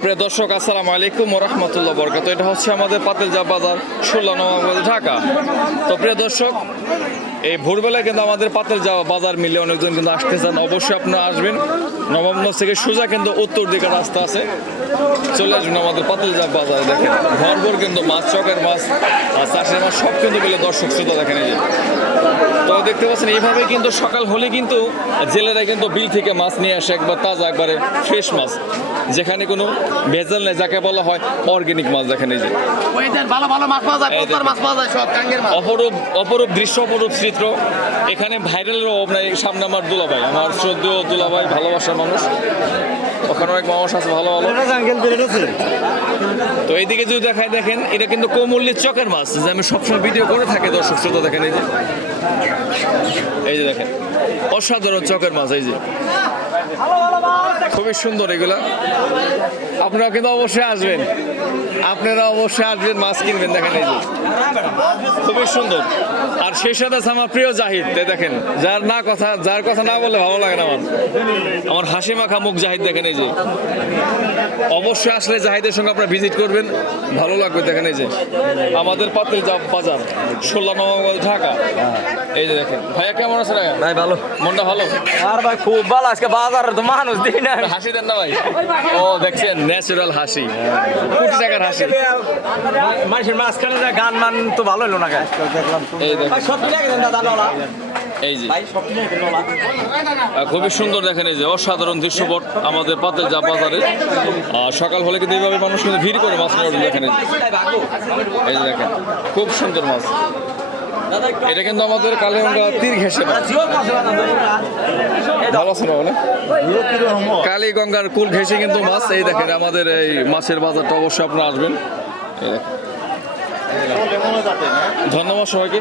প্রিয় দর্শক, আসসালামু আলাইকুম রহমতুল্লাহ বরকাত এটা হচ্ছে আমাদের পাতেলজা বাজার, ষোলো নবাব ঢাকা। তো প্রিয় দর্শক, এই ভোরবেলায় কিন্তু আমাদের পাতেলজা বাজার মিলে অনেকজন কিন্তু আসতে চান অবশ্যই আপনারা আসবেন। নবাবগঞ্জ থেকে সোজা কিন্তু উত্তর দিকে রাস্তা আছে। চলে আসবেন আমাদের পাতেলজা বাজারে, দেখেন। ভরভর কিন্তু মাছ, চকের মাছ আর চাষের মাছ সব কিন্তু মিলে দর্শক শ্রোতা দেখেন এই যে। তো দেখতে পাচ্ছেন এইভাবে কিন্তু সকাল হলে কিন্তু জেলেরা কিন্তু বিল থেকে মাছ নিয়ে আসে একবার তাজা একবারে ফ্রেশ মাছ। যেখানে কোনো ভেজাল নেই যাকে বলা হয় অর্গানিক মাছ দেখেন এই যে। ভালো ভালো মাছ পাওয়া যায় এই পোস্তার দেখুন। মাছ পাওয়া যায় সব অপরূপ অপরূপ দৃশ্য অপরূপ চিত্র। এখানে ভাইরালের অভাব নাই সামনে আমার দুলাভাই আমার শ্রদ্ধেয় দুলাভাই ভালোবাসার মানুষ। ওখানে অনেক মানুষ আছে ভালো ভালো তো এইদিকে যদি দেখায়, দেখেন, এটা কিন্তু কোমল্লির চকের মাছ, যে আমি সবসময় ভিডিও করে থাকি, দর্শক শ্রোতা দেখেন, এই যে। এই যে দেখেন, অসাধারণ চকের মাছ, এই যে। খুবই সুন্দর এগুলা। আপনারা কিন্তু অবশ্যই আসবেন। আপনারা অবশ্যই আসবেন মাছ কিনবেন দেখেন এই যে। খুবই সুন্দর। আর সেই সাথে আছে আমার প্রিয় জাহিদ এই দেখেন যার না কথা যার কথা না বললে ভালো লাগে না আমার। আমার হাসি মাখা মুখ জাহিদ দেখেন এই যে। অবশ্যই আসলে জাহিদের সঙ্গে আপনারা ভিজিট করবেন ভালো লাগবে দেখেন এই যে। আমাদের পাতিল যা বাজার ষোলো নবাবগঞ্জ ঢাকা। এই যে দেখেন ভাইয়া কেমন আছে ভাই ভালো। মনটা ভালো? আর ভাই খুব ভালো আজকে বাজারে তো মানুষ দিই না। হাসি দেন না ভাই? ও দেখছেন ন্যাচারাল হাসি। কোটি টাকার হাসি মানুষের মাঝখানে গান মান তো ভালো হলো না এই যে। খুবই সুন্দর দেখেন এই যে অসাধারণ দৃশ্যপট আমাদের পাতের যা বাজারে সকাল হলে কিন্তু এইভাবে মানুষ কিন্তু ভিড় করে মাছ নেওয়ার জন্য দেখেন এই যে। দেখেন খুব সুন্দর মাছ। এটা কিন্তু আমাদের কালীগঙ্গা তীর ঘেসে কালীগঙ্গার কুল ঘেসে কিন্তু মাছ। এই দেখেন আমাদের এই মাছের বাজারটা অবশ্যই আপনারা আসবেন। ধন্যবাদ সবাইকে।